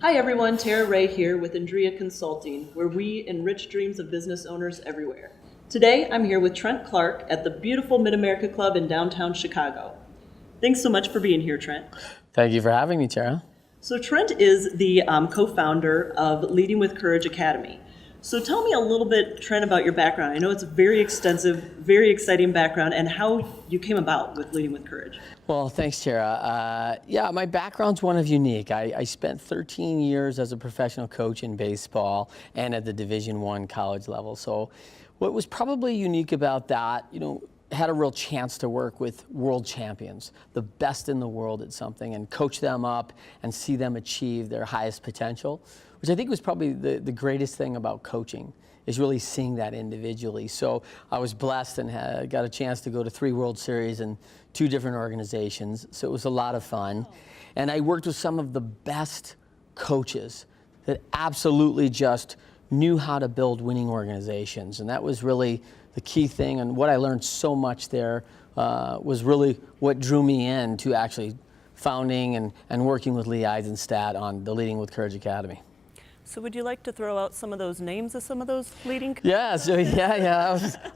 Hi everyone, Tara Rahe here with ENDREA Consulting, where we enrich dreams of business owners everywhere. Today, I'm here with Trent Clark at the beautiful Mid-America Club in downtown Chicago. Thanks so much for being here, Trent. Thank you for having me, Tara. So Trent is the co-founder of Leading with Courage Academy. So tell me a little bit, Trent, about your background. I know it's a very extensive, very exciting background, and how you came about with Leading with Courage. Well, thanks, Tara. Yeah, my background's one of unique. I spent 13 years as a professional coach in baseball and at the Division I college level. So what was probably unique about that, had a real chance to work with world champions, the best in the world at something, and coach them up and see them achieve their highest potential, which I think was probably the greatest thing about coaching, is really seeing that individually. So I was blessed and got a chance to go to 3 World Series and 2 different organizations. So it was a lot of fun. And I worked with some of the best coaches that absolutely just knew how to build winning organizations. And that was really the key thing. And what I learned so much there was really what drew me in to actually founding and working with Lee Eisenstadt on the Leading with Courage Academy. So would you like to throw out some of those names of some of those leading? Yeah,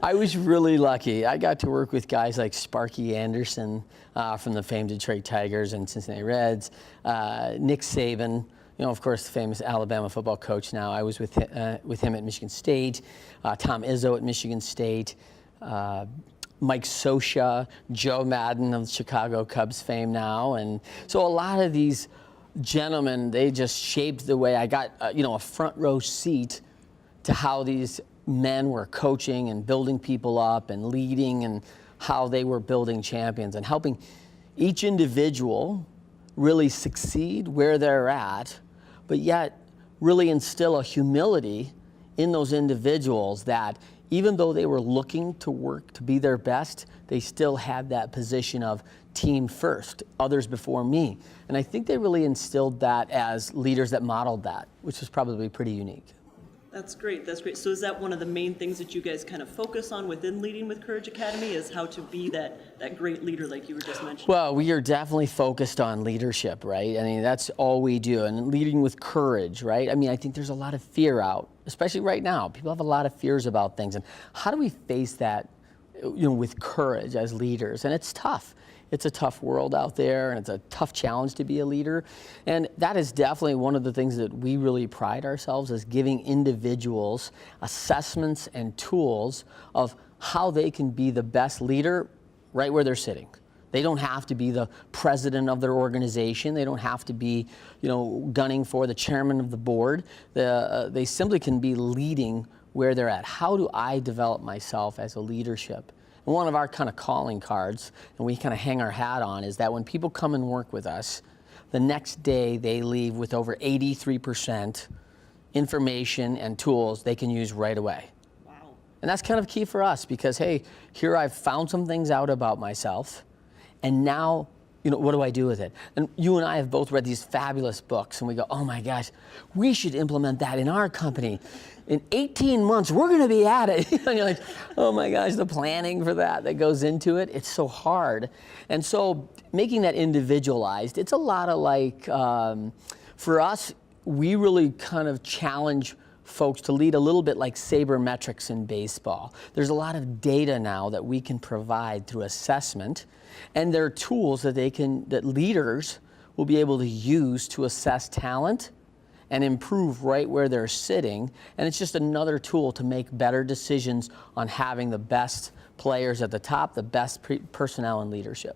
I was really lucky. I got to work with guys like Sparky Anderson from the famed Detroit Tigers and Cincinnati Reds, Nick Saban, of course, the famous Alabama football coach now. I was with him at Michigan State, Tom Izzo at Michigan State, Mike Scioscia, Joe Madden of the Chicago Cubs fame now. And so a lot of these gentlemen, they just shaped the way I got, a front row seat to how these men were coaching and building people up and leading, and how they were building champions and helping each individual really succeed where they're at, but yet really instill a humility in those individuals that even though they were looking to work to be their best, they still had that position of team first, others before me. And I think they really instilled that as leaders that modeled that, which was probably pretty unique. That's great, that's great. So is that one of the main things that you guys kind of focus on within Leading with Courage Academy, is how to be that great leader like you were just mentioning? Well, we are definitely focused on leadership, right? I mean, that's all we do, and leading with courage, right? I mean, I think there's a lot of fear out, especially right now. People have a lot of fears about things, and how do we face that, with courage as leaders? And it's tough. It's a tough world out there, and it's a tough challenge to be a leader. And that is definitely one of the things that we really pride ourselves as giving individuals assessments and tools of how they can be the best leader right where they're sitting. They don't have to be the president of their organization. They don't have to be, gunning for the chairman of the board. They simply can be leading where they're at. How do I develop myself as a leadership? And one of our kind of calling cards, and we kind of hang our hat on, is that when people come and work with us, the next day they leave with over 83% information and tools they can use right away. Wow. And that's kind of key for us because, hey, here I've found some things out about myself, and now, what do I do with it? And you and I have both read these fabulous books, and we go, oh my gosh, we should implement that in our company. In 18 months, we're going to be at it. And you're like, oh my gosh, the planning for that goes into it, it's so hard. And so making that individualized, it's a lot of like, for us, we really kind of challenge folks to lead a little bit like sabermetrics in baseball. There's a lot of data now that we can provide through assessment, and there are tools that that leaders will be able to use to assess talent and improve right where they're sitting. And it's just another tool to make better decisions on having the best players at the top, the best personnel and leadership.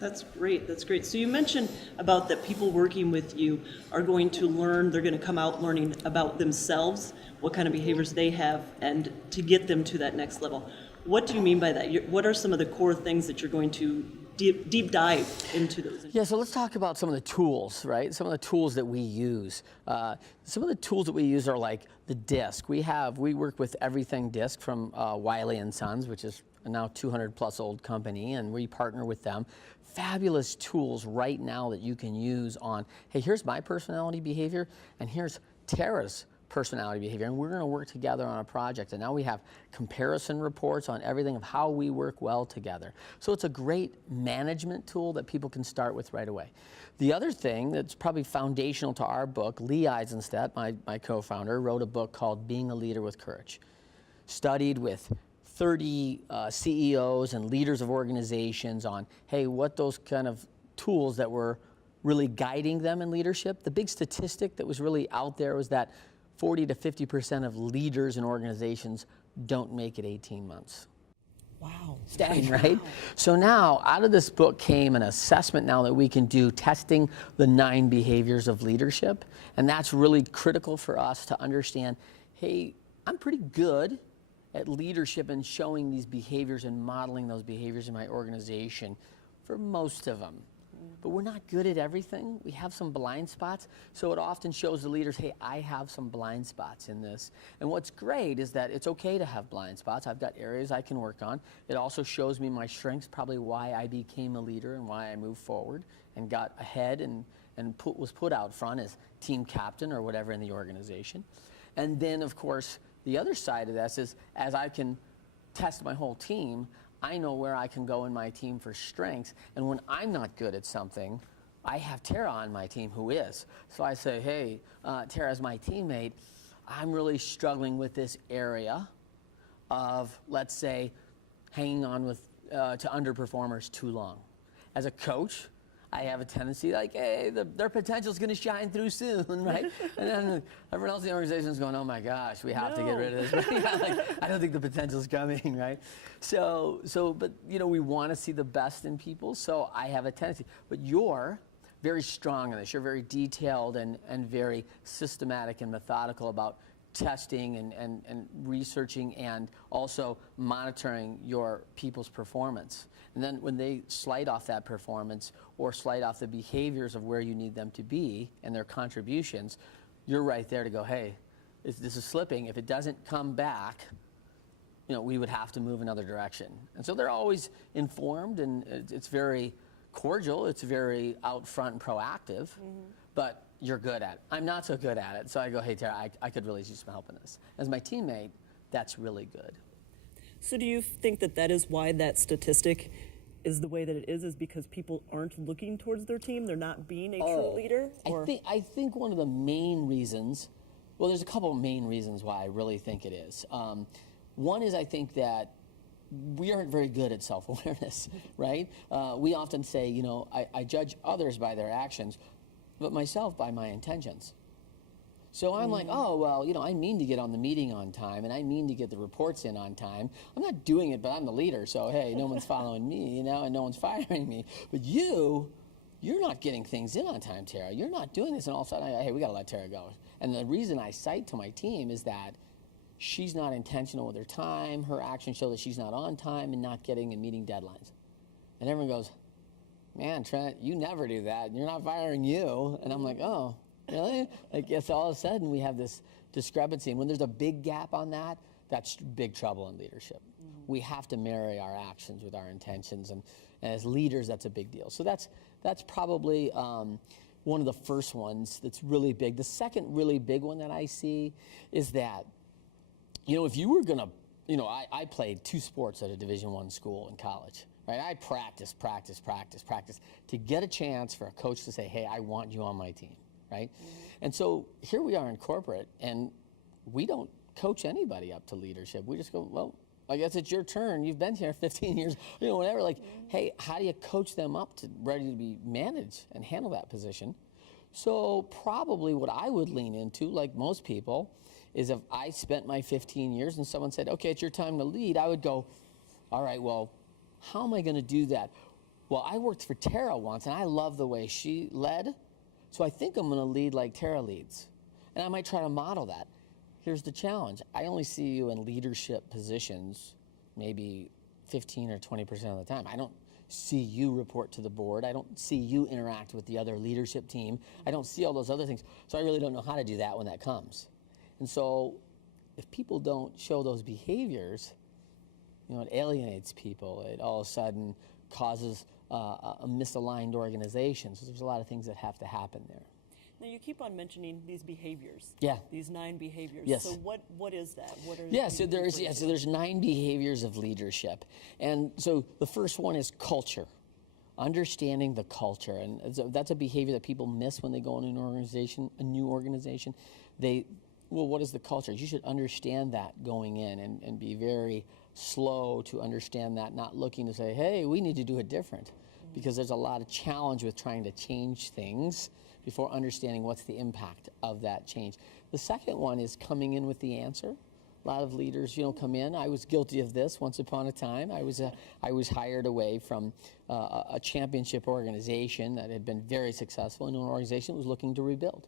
That's great, that's great. So you mentioned about that people working with you are going to learn, they're going to come out learning about themselves, what kind of behaviors they have, and to get them to that next level. What do you mean by that? What are some of the core things that you're going to deep dive into those? Yeah, so let's talk about some of the tools, right? Some of the tools that we use. Some of the tools that we use are like the DISC. We work with Everything DISC from Wiley & Sons, which is a now 200+ old company, and we partner with them. Fabulous tools right now that you can use on, hey, here's my personality behavior, and here's Tara's personality behavior, and we're going to work together on a project. And now we have comparison reports on everything of how we work well together. So it's a great management tool that people can start with right away. The other thing that's probably foundational to our book, Lee Eisenstadt, my co-founder, wrote a book called Being a Leader with Courage. Studied with 30 CEOs and leaders of organizations on, hey, what those kind of tools that were really guiding them in leadership. The big statistic that was really out there was that 40 to 50% of leaders in organizations don't make it 18 months. Wow. Staggering, right? Wow. So now, out of this book came an assessment now that we can do testing the 9 behaviors of leadership. And that's really critical for us to understand, hey, I'm pretty good at leadership and showing these behaviors and modeling those behaviors in my organization for most of them. But we're not good at everything. We have some blind spots. So it often shows the leaders, hey, I have some blind spots in this. And what's great is that it's okay to have blind spots. I've got areas I can work on. It also shows me my strengths, probably why I became a leader and why I moved forward and got ahead and was put out front as team captain or whatever in the organization. And then, of course, the other side of this is as I can test my whole team, I know where I can go in my team for strengths. And when I'm not good at something, I have Tara on my team who is. So I say, hey, Tara, as my teammate, I'm really struggling with this area of, let's say, hanging on with to underperformers too long. As a coach, I have a tendency like, hey, their potential's going to shine through soon, right? And then everyone else in the organization is going, oh my gosh, we have to get rid of this. Yeah, like, I don't think the potential's coming, right? So, but we want to see the best in people. So I have a tendency, but you're very strong in this. You're very detailed and very systematic and methodical about testing and researching and also monitoring your people's performance. And then when they slide off that performance or slide off the behaviors of where you need them to be and their contributions, you're right there to go, hey, this is slipping. If it doesn't come back, we would have to move another direction. And so they're always informed, and it's very cordial. It's very out front and proactive, but you're good at it. I'm not so good at it. So I go, hey, Tara, I could really use some help in this. As my teammate, that's really good. So do you think that is why that statistic is the way that it is because people aren't looking towards their team? They're not being a true leader? Or? I think one of the main reasons, well, there's a couple of main reasons why I really think it is. One is I think that we aren't very good at self-awareness, right? We often say, I judge others by their actions, but myself by my intentions. So I'm like, oh, well, I mean to get on the meeting on time, and I mean to get the reports in on time. I'm not doing it, but I'm the leader, so hey, no one's following me, and no one's firing me. But you're not getting things in on time, Tara. You're not doing this, and all of a sudden, hey, we got to let Tara go. And the reason I cite to my team is that she's not intentional with her time. Her actions show that she's not on time and not getting and meeting deadlines. And everyone goes, man, Trent, you never do that. You're not firing you. And I'm like, oh. Really? Like, yes, all of a sudden we have this discrepancy. And when there's a big gap on that, that's big trouble in leadership. We have to marry our actions with our intentions. And as leaders, that's a big deal. So that's probably one of the first ones that's really big. The second really big one that I see is that, if you were going to, I played 2 sports at a Division I school in college. Right? I practice to get a chance for a coach to say, hey, I want you on my team. Right? And so here we are in corporate, and we don't coach anybody up to leadership. We just go, well, I guess it's your turn. You've been here 15 years, whatever. Like, hey, how do you coach them up to ready to be managed and handle that position? So probably what I would lean into, like most people, is if I spent my 15 years and someone said, okay, it's your time to lead, I would go, all right, well, how am I going to do that? Well, I worked for Tara once, and I love the way she led. So I think I'm going to lead like Tara leads. And I might try to model that. Here's the challenge. I only see you in leadership positions maybe 15 or 20% of the time. I don't see you report to the board. I don't see you interact with the other leadership team. I don't see all those other things. So I really don't know how to do that when that comes. And so if people don't show those behaviors, it alienates people. It all of a sudden causes a misaligned organization. So there's a lot of things that have to happen there. Now you keep on mentioning these behaviors. Yeah. These 9 behaviors. Yes. So what is that? What are So there's 9 behaviors of leadership, and so the first one is culture, understanding the culture, and that's a behavior that people miss when they go into a new organization. What is the culture? You should understand that going in, and be very slow to understand that, not looking to say, hey, we need to do it different, because there's a lot of challenge with trying to change things before understanding what's the impact of that change. The second one is coming in with the answer. A lot of leaders, come in. I was guilty of this once upon a time. I was hired away from a championship organization that had been very successful, and an organization that was looking to rebuild.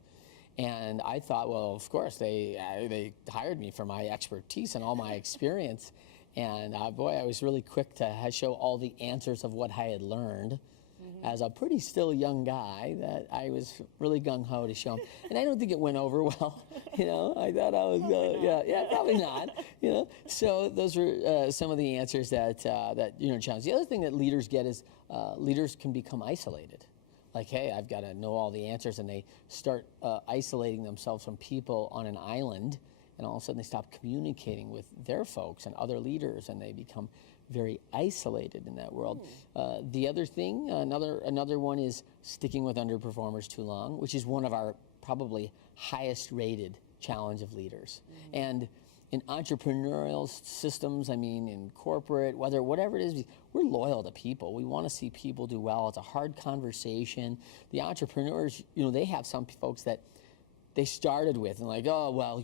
And I thought, well, of course, they hired me for my expertise and all my experience. And boy, I was really quick to show all the answers of what I had learned as a pretty still young guy, that I was really gung-ho to show them. And I don't think it went over well. I thought I was, probably not. So those were some of the answers that challenge. The other thing that leaders get is leaders can become isolated. Like, hey, I've got to know all the answers, and they start isolating themselves from people on an island, and all of a sudden they stop communicating with their folks and other leaders, and they become very isolated in that world. The other thing, another one is sticking with underperformers too long, which is one of our probably highest rated challenge of leaders. And in entrepreneurial systems, in corporate, whatever it is, we're loyal to people. We want to see people do well. It's a hard conversation. The entrepreneurs, they have some folks that they started with, and like, oh, well,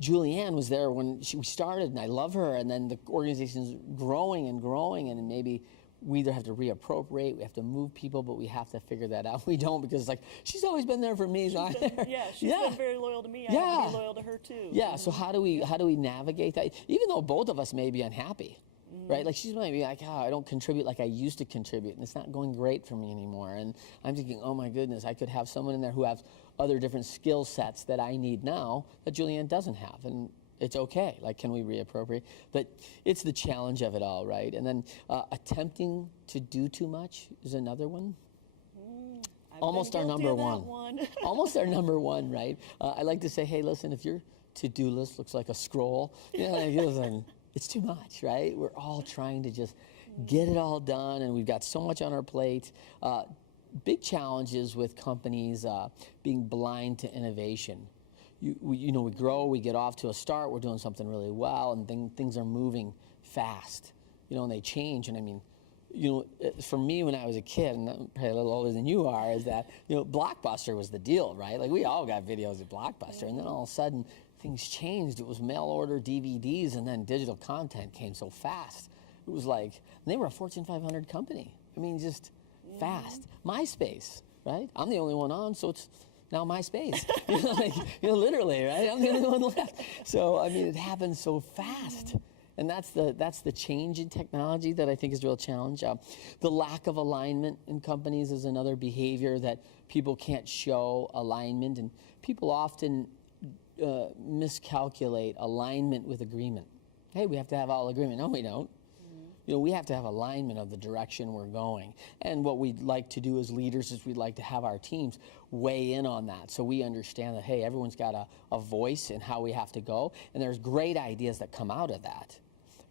Julianne was there when we started, and I love her, and then the organization's growing, and maybe we either have to reappropriate, we have to move people, but we have to figure that out. We don't, because it's like, she's always been there for me, so I'm there. Yeah, she's been very loyal to me. I have to be loyal to her too. Yeah, so how do we navigate that? Even though both of us may be unhappy, right? Like, she's might be like, I don't contribute like I used to contribute, and it's not going great for me anymore. And I'm thinking, oh my goodness, I could have someone in there who has other different skill sets that I need now that Julianne doesn't have. And it's okay. Like, can we reappropriate? But it's the challenge of it all, right? And then attempting to do too much is another one. Almost our number one. Almost our number one, right? I like to say, hey, listen, if your to-do list looks like a scroll, it's too much, right? We're all trying to just get it all done, and we've got so much on our plate. Big challenges with companies being blind to innovation. We grow, we get off to a start, we're doing something really well, and things are moving fast, and they change. And for me, when I was a kid, and I'm probably a little older than you are, is that, Blockbuster was the deal, right? Like, we all got videos of Blockbuster, and then all of a sudden, things changed. It was mail order DVDs, and then digital content came so fast. It was like, and they were a Fortune 500 company. Just fast. MySpace, right? I'm the only one on, so it's now MySpace. Literally, right? I'm the only one left. So, it happens so fast. And that's the change in technology that I think is a real challenge. The lack of alignment in companies is another behavior that people can't show alignment, and people often miscalculate alignment with agreement. Hey, we have to have all agreement. No, we don't. We have to have alignment of the direction we're going. And what we'd like to do as leaders is we'd like to have our teams weigh in on that, so we understand that, hey, everyone's got a voice in how we have to go, and there's great ideas that come out of that.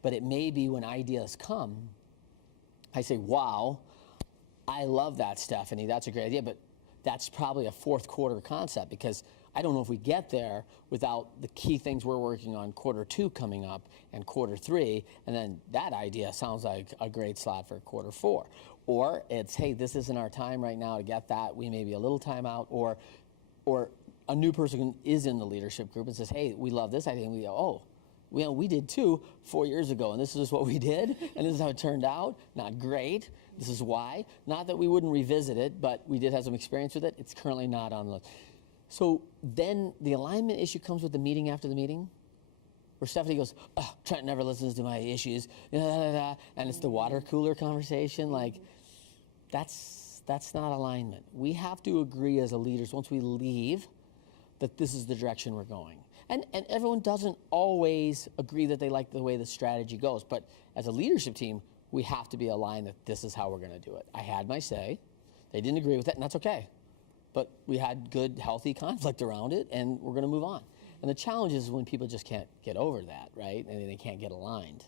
But it may be when ideas come, I say, wow, I love that, Stephanie, that's a great idea, but that's probably a fourth quarter concept, because I don't know if we get there without the key things we're working on quarter 2 coming up and quarter 3, and then that idea sounds like a great slot for quarter 4. Or it's, hey, this isn't our time right now to get that, we may be a little time out, or a new person is in the leadership group and says, hey, we love this idea, and we go, oh, we did too 4 years ago, and this is what we did, and this is how it turned out. Not great. This is why. Not that we wouldn't revisit it, but we did have some experience with it. It's currently not on the list. So then the alignment issue comes with the meeting after the meeting, where Stephanie goes, oh, Trent never listens to my issues, and it's the water cooler conversation. Like, that's not alignment. We have to agree as leaders, once we leave, that this is the direction we're going. And everyone doesn't always agree that they like the way the strategy goes, but as a leadership team, we have to be aligned that this is how we're going to do it. I had my say. They didn't agree with it, and that's okay. but we had good, healthy conflict around it, and we're going to move on. And the challenge is when people just can't get over that, right? And they can't get aligned.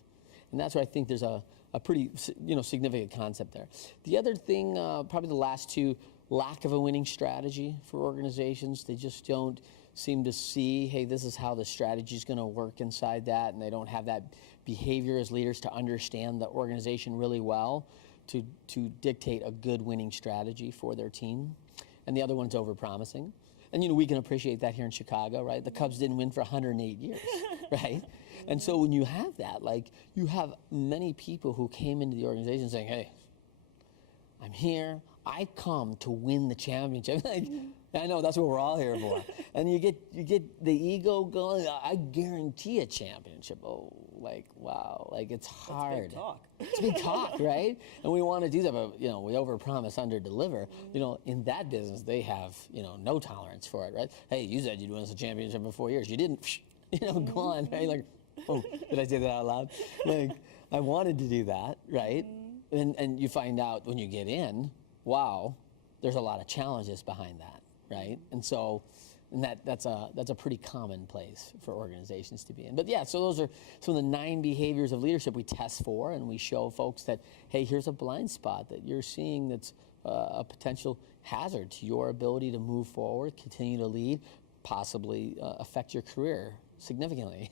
And that's where I think there's a pretty significant concept there. The other thing, probably the last two, lack of a winning strategy for organizations. They just don't seem to see, hey, this is how the strategy is going to work inside that, and they don't have that behavior as leaders to understand the organization really well to dictate a good winning strategy for their team. And the other one's overpromising. And we can appreciate that here in Chicago, right? The Cubs didn't win for 108 years, right? And so when you have that, you have many people who came into the organization saying, hey, I'm here, I come to win the championship. I know, that's what we're all here for. And you get the ego going, I guarantee a championship. Oh, wow, it's hard. That's big talk. It's big talk, right? And we want to do that, but we overpromise, underdeliver. In that business, they have no tolerance for it, right? Hey, you said you'd win us a championship in 4 years. You didn't. Go on, right? Oh, did I say that out loud? I wanted to do that, right? And you find out when you get in, wow, there's a lot of challenges behind that, right? And so, that's a pretty common place for organizations to be in. But yeah, so those are some of the 9 behaviors of leadership we test for, and we show folks that, hey, here's a blind spot that you're seeing that's a potential hazard to your ability to move forward, continue to lead, possibly affect your career significantly.